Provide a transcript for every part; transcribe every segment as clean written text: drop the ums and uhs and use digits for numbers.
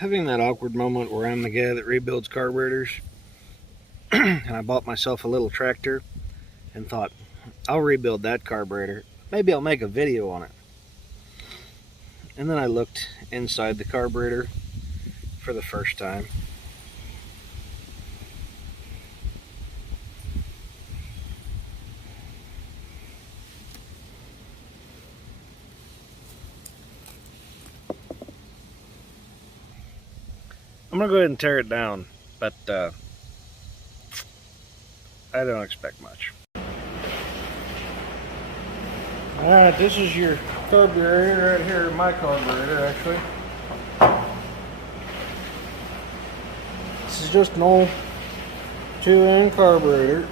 having that awkward moment where I'm the guy that rebuilds carburetors, and I bought myself a little tractor and thought, I'll rebuild that carburetor. Maybe I'll make a video on it. And then I looked inside the carburetor for the first time. I'm going to go ahead and tear it down, but I don't expect much. Alright, this is your carburetor right here, my carburetor actually. This is just an old 2-in carburetor.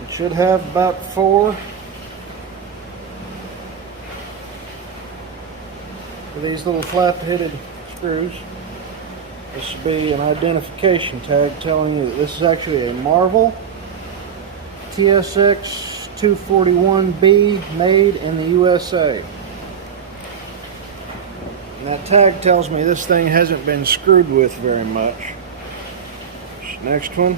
It should have about 4 of these little flap-headed screws. This should be an identification tag telling you that this is actually a Marvel TSX 241B made in the USA. And that tag tells me this thing hasn't been screwed with very much. Next one.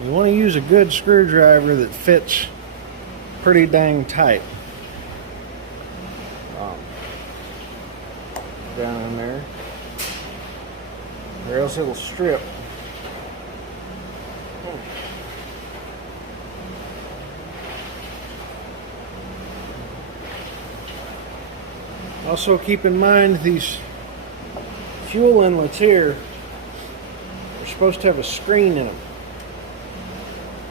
You want to use a good screwdriver that fits pretty dang tight. Down in there, or else it'll strip. Also keep in mind these fuel inlets here are supposed to have a screen in them.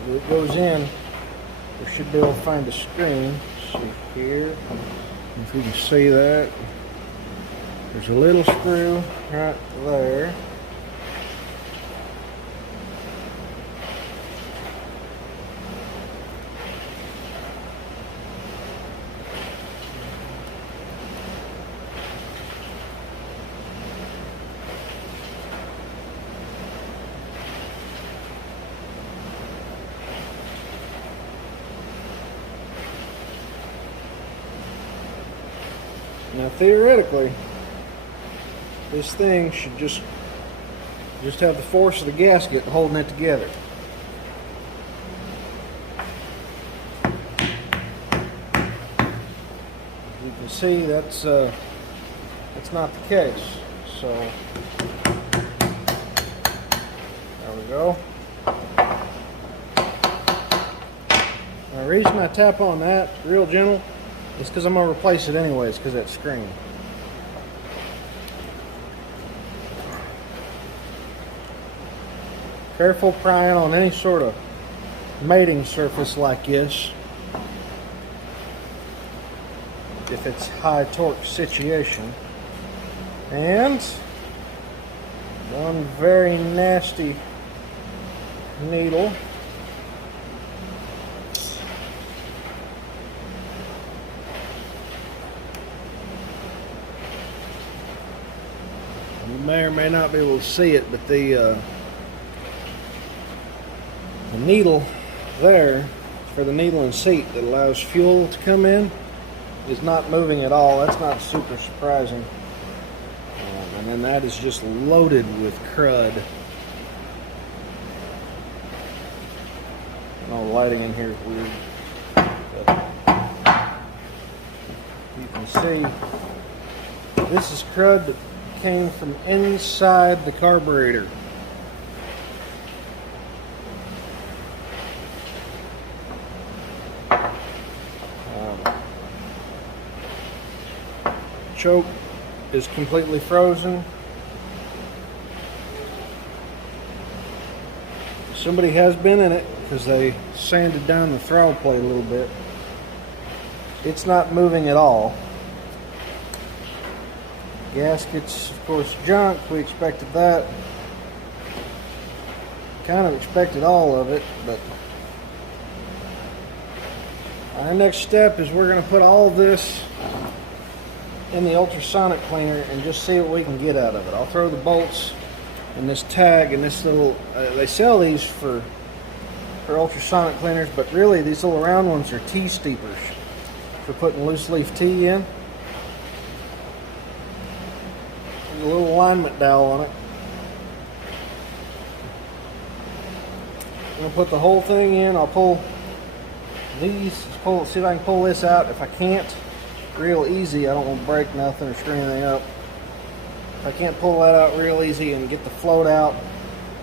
When it goes in, we should be able to find a screen. Let's see here, if you can see that. There's a little screw right there. Now theoretically, this thing should just have the force of the gasket holding it together. As you can see, that's not the case. So there we go. Now, the reason I tap on that real gentle is because I'm going to replace it anyways, because that screen. Careful prying on any sort of mating surface like this if it's high torque situation. And one very nasty needle. You may or may not be able to see it, but the needle there for the needle and seat that allows fuel to come in is not moving at all. That's not super surprising. And then that is just loaded with crud. No, the lighting in here is weird. But you can see this is crud that came from inside the carburetor. Choke is completely frozen. Somebody has been in it because they sanded down the throttle plate a little bit. It's not moving at all. Gaskets, of course, junk. We expected that. kind of expected all of it, but our next step is we're going to put all this in the ultrasonic cleaner and just see what we can get out of it. I'll throw the bolts in this tag and this little, they sell these for ultrasonic cleaners, but really these little round ones are tea steepers for putting loose leaf tea in. There's a little alignment dowel on it. I'm going to put the whole thing in. I'll pull these, see if I can pull this out. If I can't, real easy, I don't want to break nothing or screw anything up. If I can't pull that out real easy and get the float out,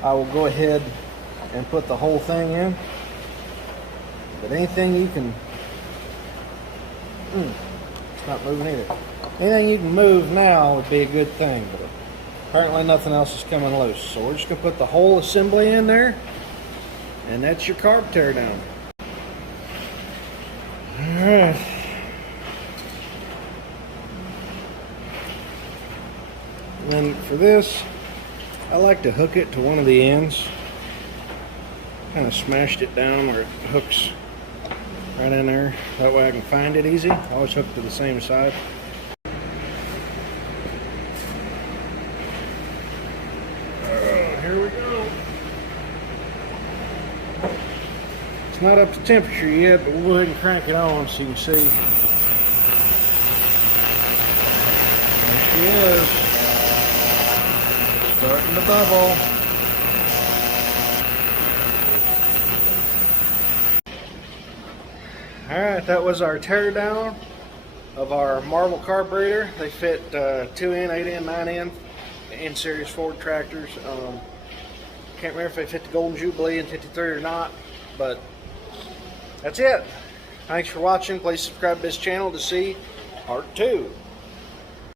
I will go ahead and put the whole thing in. But anything you can, it's not moving either. Anything you can move now would be a good thing, but apparently nothing else is coming loose. So we're just going to put the whole assembly in there, and that's your carb teardown. Alright. And then for this, I like to hook it to one of the ends. Kind of smashed it down where it hooks right in there. That way I can find it easy. I always hook to the same side. Here we go. It's not up to temperature yet, but we'll go ahead and crank it on so you can see. There she is. Starting to bubble. Alright, that was our teardown of our marble carburetor. They fit 2N, 8N, 9N in-series Ford tractors. Can't remember if they fit the Golden Jubilee in 53 or not, but that's it. Thanks for watching. Please subscribe to this channel to see part 2.